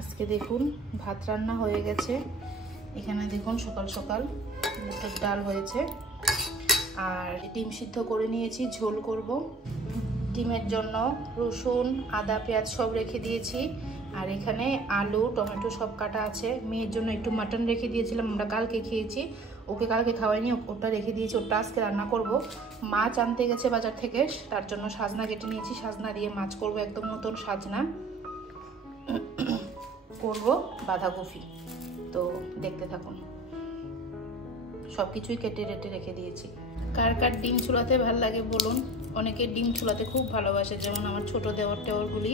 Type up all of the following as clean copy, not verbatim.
আজকে দেখুন ভাত রান্না হয়ে গেছে। এখানে দেখুন সকাল সকাল মুগের ডাল হয়েছে আর ডিম সিদ্ধ করে নিয়েছি, ঝোল করব। ডিমের জন্য রসুন আদা পেঁয়াজ সব রেখে দিয়েছি। আর এখানে আলু টমেটো সব কাটা আছে। মেয়ের জন্য একটু মাটন রেখে দিয়েছিলাম, আমরা কালকে খেয়েছি, ওকে কালকে খাওয়াইনি, ওটা রেখে দিয়েছি, ওটা আজকে রান্না করব। মাছ আনতে গেছে বাজার থেকে, তার জন্য সাজনা কেটে নিয়েছি, সাজনা দিয়ে মাছ করব, একদম নতুন সাজনা করব, বাঁধাকপি। তো দেখতে থাকুন, সব কিছুই কেটে রেটে রেখে দিয়েছি। কার কার ডিম চুলাতে ভালো লাগে বলুন। অনেকে ডিম চুলাতে খুব ভালোবাসে, যেমন আমার ছোট দেওর টেওরগুলি।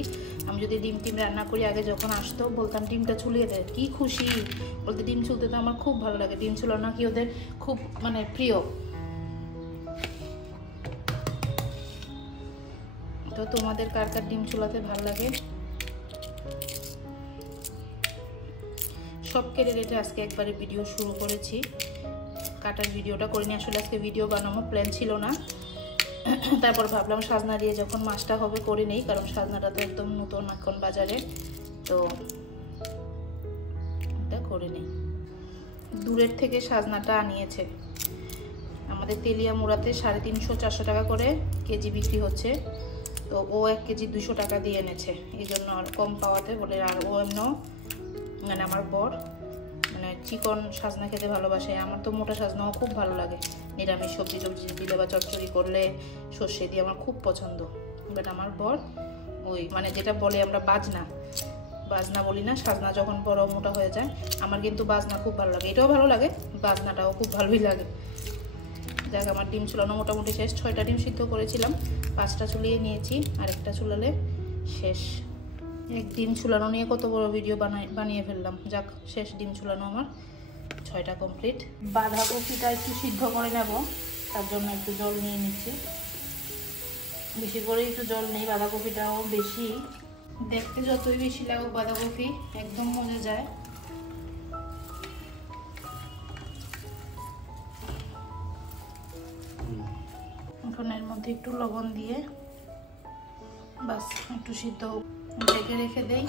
আমি যদি ডিম টিম রান্না করি, আগে যখন আসতো বলতাম ডিমটা চুলিয়ে দেয়, কি খুশি বলতে। ডিম চুলতে তো আমার খুব ভালো লাগে, ডিম চুলা নাকি ওদের খুব মানে প্রিয়। তো তোমাদের কার কার ডিম চুলাতে ভালো লাগে? সব কেটে রেটে আজকে একবারে ভিডিও শুরু করেছি। কাটার ভিডিওটা করিনি, আসলে আজকে ভিডিও বানানো প্ল্যান ছিল না। তারপর ভাবলাম সাজনা দিয়ে যখন মাছটা হবে করে নেই, কারণ সাজনাটা তো একদম নতুন এখন বাজারে, তো এটা করে নেই। দূরের থেকে সাজনাটা আনিয়েছে, আমাদের তেলিয়া মুড়াতে 350-400 টাকা করে কেজি বিক্রি হচ্ছে। তো ও 1 কেজি 200 টাকা দিয়ে এনেছে, এই জন্য আর কম পাওয়াতে বলে। আর ও এমন মানে আমার বর মানে চিকন সাজনা খেতে ভালোবাসে, আমার তো মোটা সাজনাও খুব ভালো লাগে। নিরামিষ সবজি টবজি দিলে বা চচ্চড়ি করলে সর্ষে দিয়ে আমার খুব পছন্দ। বাট আমার বর ওই মানে যেটা বলে আমরা বাজনা বলি না, সাজনা যখন বড় মোটা হয়ে যায়। আমার কিন্তু বাজনা খুব ভালো লাগে, এটাও ভালো লাগে, বাজনাটাও খুব ভালোই লাগে। দেখ আমার ডিম চুলানো মোটামুটি শেষ। 6টা ডিম সিদ্ধ করেছিলাম, 5টা চুলিয়ে নিয়েছি, আর একটা চুলালে শেষ। এক ডিম চুলানো নিয়ে কত বড় ভিডিও বানিয়ে ফেললাম। যাক, শেষ ডিম চুলানো আমার 6টা কমপ্লিট। বাঁধাকপিটা একটু সিদ্ধ করে নেব, তার জন্য একটু জল নিয়ে নিচ্ছি। বেশি করে একটু জল নেই, বাঁধাকপিটাও বেশি, দেখতে যতই বেশি লাগুক বাঁধাকপি একদম মজে যায়। এখন এর মধ্যে একটু লবণ দিয়ে বাস একটু সিদ্ধ ঢেকে রেখে দেই।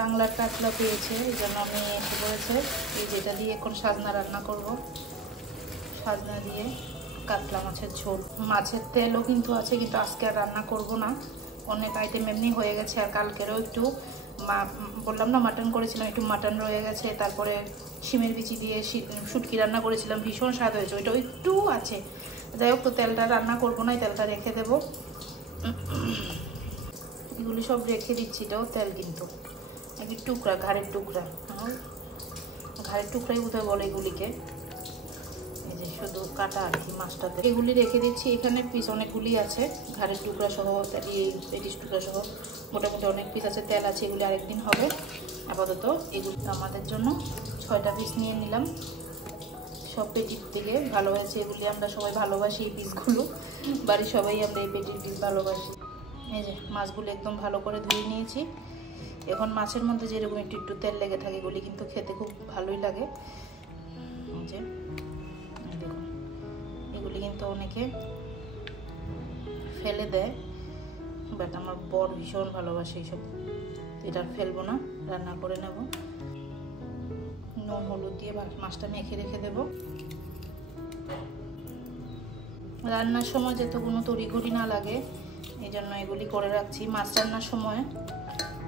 বাংলার কাতলা পেয়েছে, এই জন্য আমি এসে পড়েছে এই যেটা দিয়ে এখন সাজনা রান্না করব। সাজনা দিয়ে কাতলা মাছের ঝোল, মাছের তেলও কিন্তু আছে, কিন্তু আজকে আর রান্না করব না, অনেক আইটেম এমনি হয়ে গেছে। আর কালকেরও একটু বললাম না মাটন করেছিলাম, একটু মাটন রয়ে গেছে। তারপরে শিমের বিচি দিয়ে শুটকি রান্না করেছিলাম, ভীষণ স্বাদ হয়েছে, ওইটাও একটু আছে। যাই হোক, তো তেলটা রান্না করবো না, তেলটা রেখে দেব। এগুলি সব রেখে দিচ্ছি, এটাও তেল কিন্তু একটু টুকরা, ঘাড়ের টুকরা, ঘাড়ের টুকরাই বোধহয় বলে এগুলিকে। এই যে শুধু কাটা আর কি মাছটাতে, এগুলি রেখে দিচ্ছি। এখানে পিস অনেকগুলি আছে, ঘাড়ের টুকরা সহ, পেটিস টুকরা সহ মোটামুটি অনেক পিস আছে, তেল আছে, এগুলি আরেকদিন হবে। আপাতত এগুলি আমাদের জন্য 6টা পিস নিয়ে নিলাম, সব পেটির দিকে ভালো হয়েছে। এগুলি আমরা সবাই ভালোবাসি, এই পিসগুলো বাড়ির সবাই আমরা এই পেটির পিস ভালোবাসি। এই যে মাছগুলো একদম ভালো করে ধুয়ে নিয়েছি। এখন মাছের মধ্যে যেরকম একটু একটু তেল লেগে থাকে, এগুলি কিন্তু খেতে খুব ভালোই লাগে। যে দেখুন, এগুলি কিন্তু অনেকে ফেলে দেয়, বাট আমার বর ভীষণ ভালোবাসে এইসব, এটা ফেলবো না, রান্না করে নেব। নুন হলুদ দিয়ে মাছটা মেখে রেখে দেব। রান্নার সময় যাতে কোনো তড়িঘড়ি না লাগে, এই জন্য এগুলি করে রাখছি। মাছ রান্নার সময়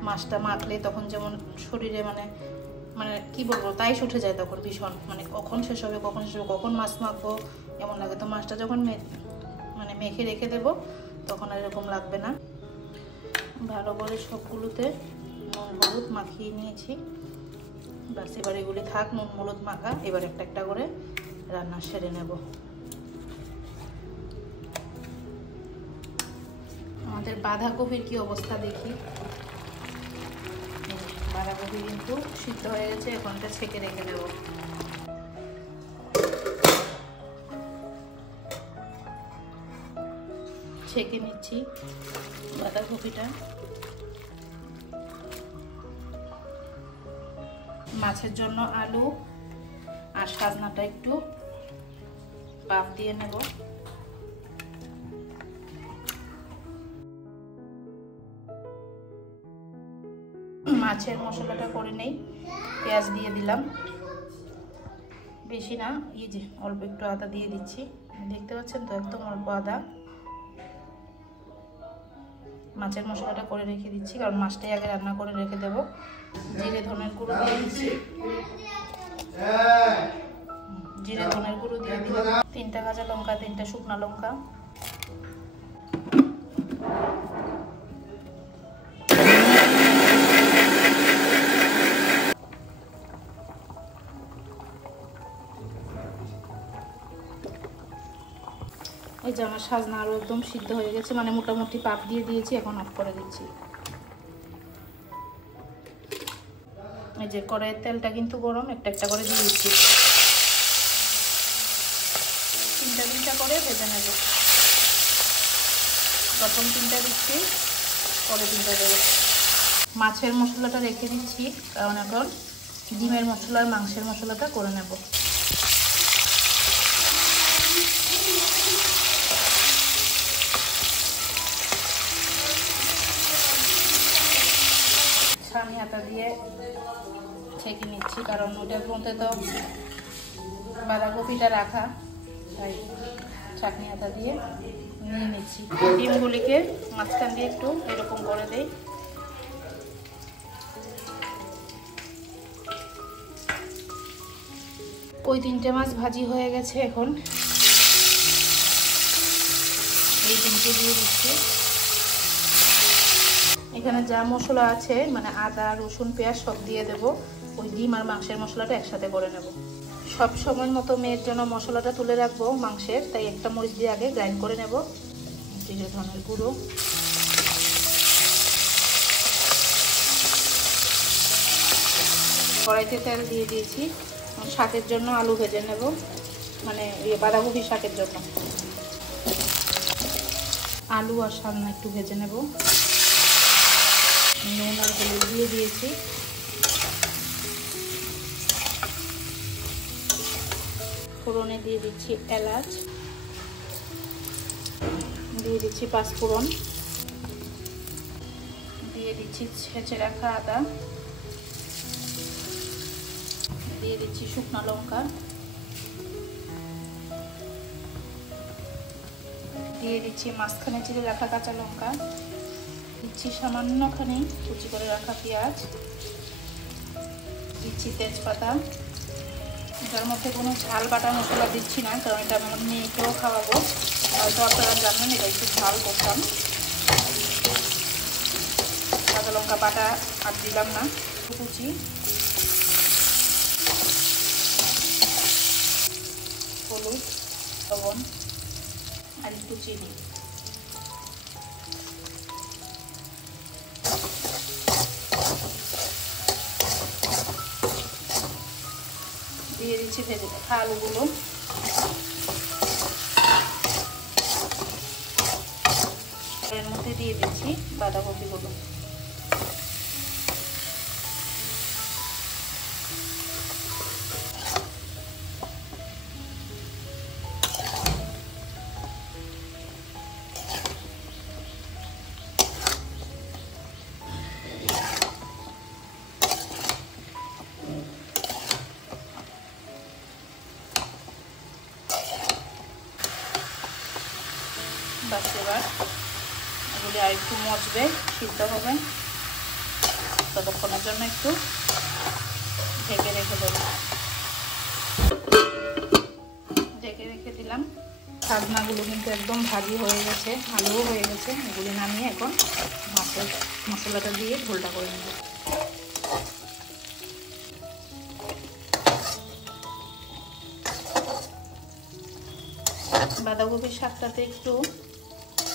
মাছটা মাখলে তখন যেমন শরীরে মানে মানে কি বলবো, তাইশ উঠে যায় তখন ভীষণ, মানে কখন শেষ হবে কখন মাছ মাখবো এমন লাগে। তো মাছটা যখন মানে মেখে রেখে দেব, তখন আর এরকম লাগবে না। ভালো করে সবগুলোতে নুন হলুদ মাখিয়ে নিয়েছি, বাস এবার এগুলি থাক নুন হলুদ মাখা। এবার একটা একটা করে রান্না সেরে নেব। আমাদের বাঁধাকপির কি অবস্থা দেখি। বাঁধাকপি কিন্তু সিদ্ধ হয়ে গেছে, এখন এটা ছেঁকে রেখে দেব। ছেঁকে নিচ্ছি বাঁধাকপিটা। মাছের জন্য আলু আর সাজনাটা একটু বাফ দিয়ে নেব। মাছের মশলাটা করে নেই। পেঁয়াজ দিয়ে দিলাম, বেশি না, এই যে অল্প একটু আদা দিয়ে দিচ্ছি, দেখতে পাচ্ছেন তো, একদম অল্প আদা। মাছের মশলাটা করে রেখে দিচ্ছি, কারণ মাছটাই আগে রান্না করে রেখে দেবো। জিরে ধনের গুঁড়ো দিয়ে দিচ্ছি, জিরে ধনের গুঁড়ো দিয়ে দিলাম, 3টা কাঁচা লঙ্কা, 3টা শুকনো লঙ্কা। এই যে আমার সাজনা আরও একদম সিদ্ধ হয়ে গেছে, মানে মোটামুটি পাক দিয়ে দিয়েছি, এখন অফ করে দিচ্ছি। এই যে কড়াইয়ের তেলটা কিন্তু গরম, একটা একটা করে দিয়ে দিচ্ছি, 3টা করে ভেজে নেব। প্রথম 3টা দিচ্ছি, পরে 3টা দেবো। মাছের মশলাটা রেখে দিচ্ছি, কারণ এখন ডিমের মশলা আর মাংসের মশলাটা করে নেব। ছানি হাতা দিয়ে ছেঁকে নিচ্ছি, কারণ ওটার মধ্যে তো বাঁধাকপিটা রাখা, তাই ছাঁকনি হাতা দিয়ে নিয়ে নিচ্ছি। ডিমগুলিকে মাঝখান দিয়ে একটু এরকম করে দেই। ওই 3টে মাছ ভাজি হয়ে গেছে, এখন এই 3টে দিয়ে দিচ্ছি। এখানে যা মশলা আছে, মানে আদা, রসুন, পেঁয়াজ সব দিয়ে দেব। ওই ডিম আর মাংসের মশলাটা একসাথে করে নেব। সব সময় মতো মেয়ের জন্য মশলাটা তুলে রাখবো মাংসের, তাই একটা মরিচ দিয়ে আগে গ্রাইন্ড করে নেব। জিরে ধনের গুঁড়ো, কড়াইতে তেল দিয়ে দিয়েছি। শাকের জন্য আলু ভেজে নেব, মানে বাঁধাকপি শাকের জন্য আলু আর সামনে একটু ভেজে নেব। নুন আর হলুদ দিয়ে দিয়েছি। ফোড়নে দিয়ে দিচ্ছি এলাচ, দিয়ে দিচ্ছি পাঁচফোড়ন, দিয়ে দিচ্ছি ছেঁচে রাখা আদা, দিয়ে দিচ্ছি শুকনো লঙ্কা, দিয়ে দিচ্ছি মাঝখানে চিড়ে রাখা কাঁচা লঙ্কা, দিচ্ছি সামান্যখানি কুচি করে রাখা পেঁয়াজ, দিচ্ছি তেজপাতা। এটার মধ্যে কোনো ঝাল বাটা মশলা দিচ্ছি না, কারণ এটা আমার মেয়েকেও খাওয়াবো, হয়তো আপনারা জানেন এটা একটু ঝাল করতাম। কাঁচা লঙ্কা বাটা আর দিলাম না, কুচি, হলুদ, লবণ আর একটু চিনি। দিয়ে দিচ্ছি ভেজে রাখা আলুগুলো, এর মধ্যে দিয়ে দিচ্ছি বাঁধাকপিগুলো। বাস এবার এগুলি আর একটু মজবে, সিদ্ধ হবে, ততক্ষণের জন্য একটু ঢেকে রেখে দেবো। ঢেকে রেখে দিলাম। সাজনাগুলো কিন্তু একদম ভাজি হয়ে গেছে, আলুও হয়ে গেছে। এগুলি নামিয়ে এখন মাছের মশলাটা দিয়ে ঝোলটা করে নেব। বাঁধাকপির শাকটাতে একটু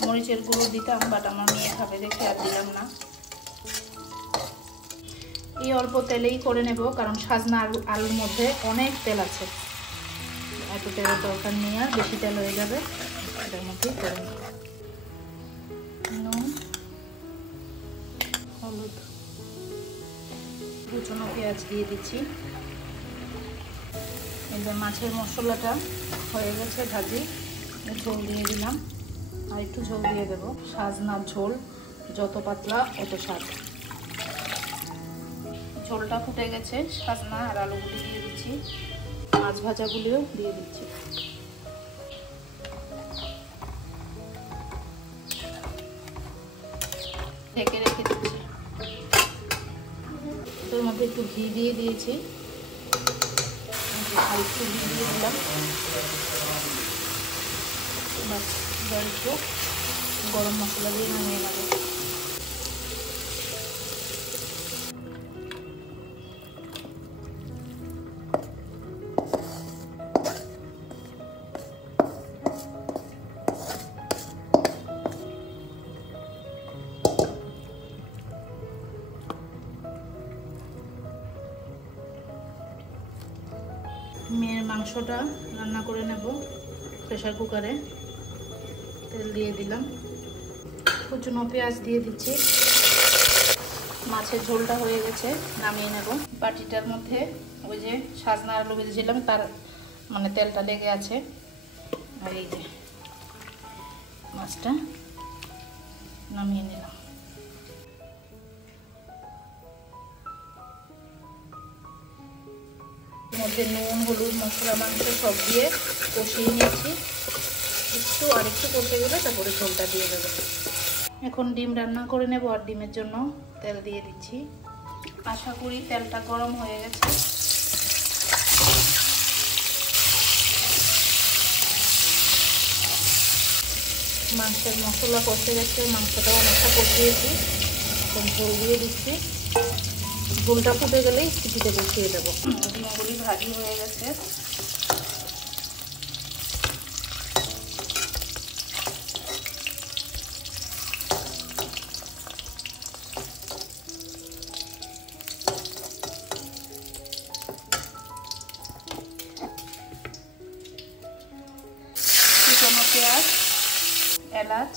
মরিচের গুঁড়ো দিতাম, বাট আমার মেয়ে খাবে দেখে আর দিলাম না। এই অল্প তেলেই করে নেব, কারণ সাজনা আলুর মধ্যে অনেক তেল আছে, এত তেলের দরকার নেই, আর বেশি তেল হয়ে যাবে, এটার মধ্যেই করে নেব। নুন, হলুদ, কুচনো পেঁয়াজ দিয়ে দিচ্ছি। এবার মাছের মশলাটা হয়ে গেছে ভাজি, ঝোল দিয়ে দিলাম, আর একটু ঝোল দিয়ে দেবো। সাজনার ঝোল যত পাতলা অত স্বাদ। ঝোলটা ফুটে গেছে, সাজনা আর আলুগুলি দিয়ে দিচ্ছি, মাছ ভাজাগুলিও দিয়ে দিচ্ছি। ঢেকে রেখে দিচ্ছি। এর মধ্যে একটু ঘি দিয়ে দিয়েছি, আর একটু ঘি দিয়ে দিলাম, একটু গরম মশলা দিয়ে নামিয়ে নেব। মেয়ের মাংসটা রান্না করে নেব প্রেসার কুকারে। তেল দিয়ে দিলাম, কুচনো পেঁয়াজ দিয়ে দিচ্ছি। মাছের ঝোলটা হয়ে গেছে, নামিয়ে নেব। বাটিটার মধ্যে ওই যে সাজনা আলু ভেজেছিলাম তার মানে তেলটা লেগে আছে, আর এই যে মাছটা নামিয়ে নিলাম। মধ্যে নুন, হলুদ, মশলা, মাংস সব দিয়ে কষিয়ে নিয়েছি। আর একটু কষে গেলে তারপরে ঝোলটা দিয়ে দেবো। এখন ডিম রান্না করে নেব, আর ডিমের জন্য তেল দিয়ে দিচ্ছি। আশা করি তেলটা গরম হয়ে গেছে। মাংসের মশলা কষে গেছে, মাংসটা অনেকটা কষিয়েছি। এখন ঝোল দিয়ে দিচ্ছি। ঝোলটা ফুটে গেলেই সিটিতে বসিয়ে দেবো। ডিমগুলি ভাজি হয়ে গেছে। কুচনো পেঁয়াজ, এলাচ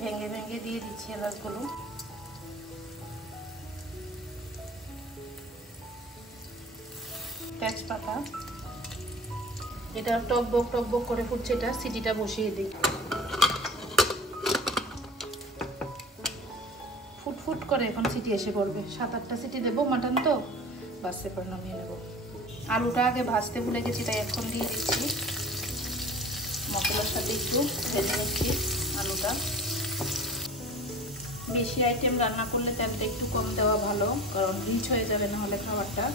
ভেঙে ভেঙে দিয়ে দিচ্ছি এলাচগুলো। তেজপাতা, এটা টকবক টকবক করে ফুটছে, এটা সিটিটা বসিয়ে দিই। ফুটফুট করে এখন সিটি এসে পড়বে, 7-8টা সিটি দেবো, মাটন তো বাস এরপর নামিয়ে নেব। আলুটা আগে ভাজতে ভুলে গেছি, তাই এখন দিয়ে দিচ্ছি। মশলার সাথে একটু ভেজে নিচ্ছি আলুটা। বেশি আইটেম রান্না করলে তেলটা একটু কম দেওয়া ভালো, কারণ রিচ হয়ে যাবে না হলে খাবারটা।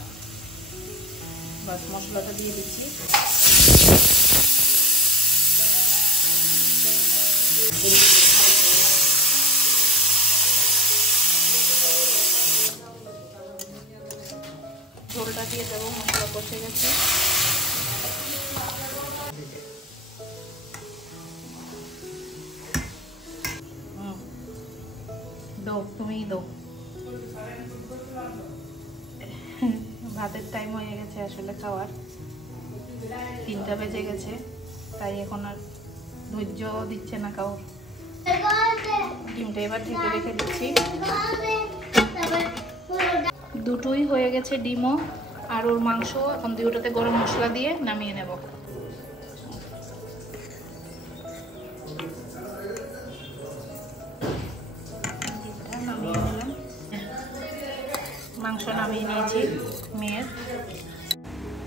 বাস মশলাটা দিয়ে দিচ্ছি। ঝোলটা দিয়ে দেবো, মশলা কষে গেছে। দাও, তুমিই দাও। ভাতের টাইম হয়ে গেছে আসলে খাওয়ার, 3টা বেজে গেছে, তাই এখন আর ধৈর্য দিচ্ছে না কাউর। ডিমটা এবার ঢেকে রেখে দিচ্ছি। দুটোই হয়ে গেছে, ডিমও আর ওর মাংস। এখন দুটোতে গরম মশলা দিয়ে নামিয়ে নেব। মাংস নামিয়ে নিয়েছি মেয়ের।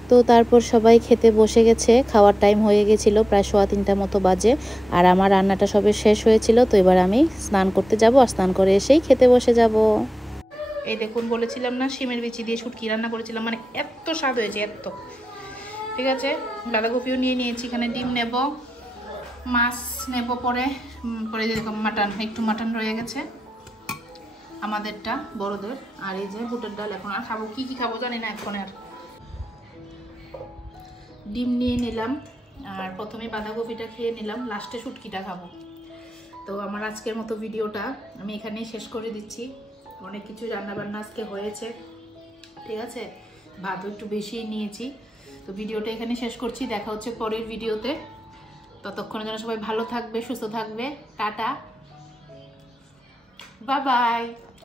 তো তারপর সবাই খেতে বসে গেছে। খাওয়ার টাইম হয়ে গেছিল, প্রায় 3:15 মতো বাজে। আর আমার রান্নাটা সবে শেষ হয়েছিল। তো এবার আমি স্নান করতে যাব, আর স্নান করে এসেই খেতে বসে যাব। এই দেখুন, বলেছিলাম না শিমের বিচি দিয়ে শুটকি রান্না করেছিলাম, মানে এত স্বাদ হয়েছে, এত। ঠিক আছে, বাঁধাকপিও নিয়ে নিয়েছি। এখানে ডিম নেব, মাছ নেব, পরে যেরকম মাটন, একটু মাটন রয়ে গেছে আমাদেরটা বড়দের। আর এই যে বুটের ডাল। এখন আর খাবো কি খাবো জানি না এখন আর। ডিম নিয়ে নিলাম, আর প্রথমে বাঁধাকপিটা খেয়ে নিলাম, লাস্টে শুটকিটা খাবো। তো আমার আজকের মতো ভিডিওটা আমি এখানেই শেষ করে দিচ্ছি। অনেক কিছু রান্নাবান্না আজকে হয়েছে, ঠিক আছে, ভাতও একটু বেশি নিয়েছি। তো ভিডিওটা এখানে শেষ করছি, দেখা হচ্ছে পরের ভিডিওতে। ততক্ষণের জন্য সবাই ভালো থাকবে, সুস্থ থাকবে। Tata, bye bye.